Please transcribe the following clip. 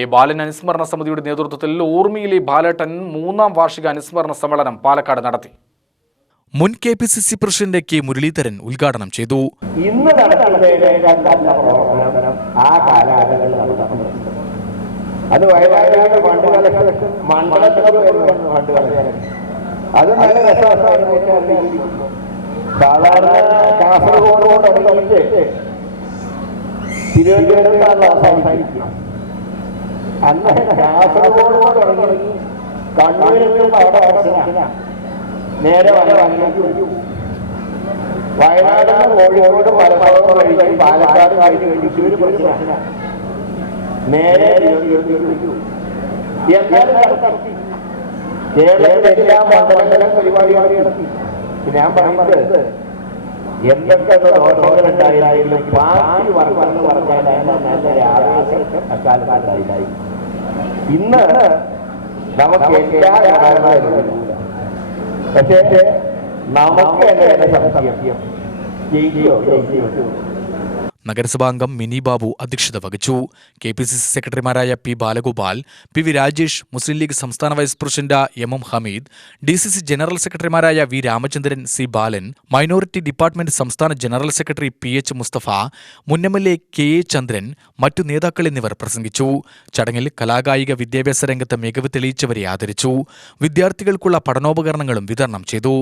A ബാലൻ അനുസ്മരണ സമിതിയുടെ നേതൃത്വത്തിൽ ഓർമ്മയിലെ ബാലേട്ടൻ 3ാം വാർഷിക അനുസ്മരണ സമ്മേളനം പാലക്കാട് നടത്തി. മുൻ KPCC പ്രസിഡന്റ് കെ മുരളീധരൻ ഉദ്ഘാടനം ചെയ്തു. ഇന്ന് അത് വയനാട് ഫണ്ട് കളക്ഷൻ അത് നല്ല രസമാണ്. സാധാരണ കാസർഗോഡ് തിരുവനന്തപുരത്താണ് അവസാനിക്കുക. അന്ന് കാസർഗോഡ് തുടങ്ങി കണ്ണൂരിൽ അവിടെ നേരെ വയനാട് കോഴിക്കോട് മലപ്പുറം വഴി പാലക്കാട് കഴിഞ്ഞ് തൃശ്ശൂർ പ്രശ്നം നേരെ കേരളത്തിലെ എല്ലാ മണ്ഡലങ്ങളും പരിപാടികൾ നടത്തി. ഞാൻ പറയുന്നത് എന്തൊക്കെ ദോഷങ്ങളുണ്ടായാലും പാർട്ടി വർക്കെന്ന് പറഞ്ഞാൽ നല്ലൊരു ആവേശം അക്കാലത്തുണ്ടായി. ഇന്ന് നമുക്ക് എല്ലാ ഘടകങ്ങളും പക്ഷേ നമുക്ക് സത്യം ജയിക്കോ. നഗരസഭാംഗം മിനി ബാബു അധ്യക്ഷത വഹിച്ചു. KPCC സെക്രട്ടറിമാരായ P. ബാലഗോപാൽ, PV രാജേഷ്, മുസ്ലിം ലീഗ് സംസ്ഥാന vice president MM Hameed, DCC general സെക്രട്ടറിമാരായ V. Ramachandran, C. Balan, minority department സംസ്ഥാന ജനറൽ സെക്രട്ടറി PH മുസ്തഫ, മുൻ MLA KA ചന്ദ്രൻ, മറ്റു നേതാക്കൾ എന്നിവർ പ്രസംഗിച്ചു. ചടങ്ങിൽ കലാകായിക വിദ്യാഭ്യാസ രംഗത്ത് മികവ് തെളിയിച്ചവരെ ആദരിച്ചു. വിദ്യാർത്ഥികൾക്കുള്ള പഠനോപകരണങ്ങളും വിതരണം ചെയ്തു.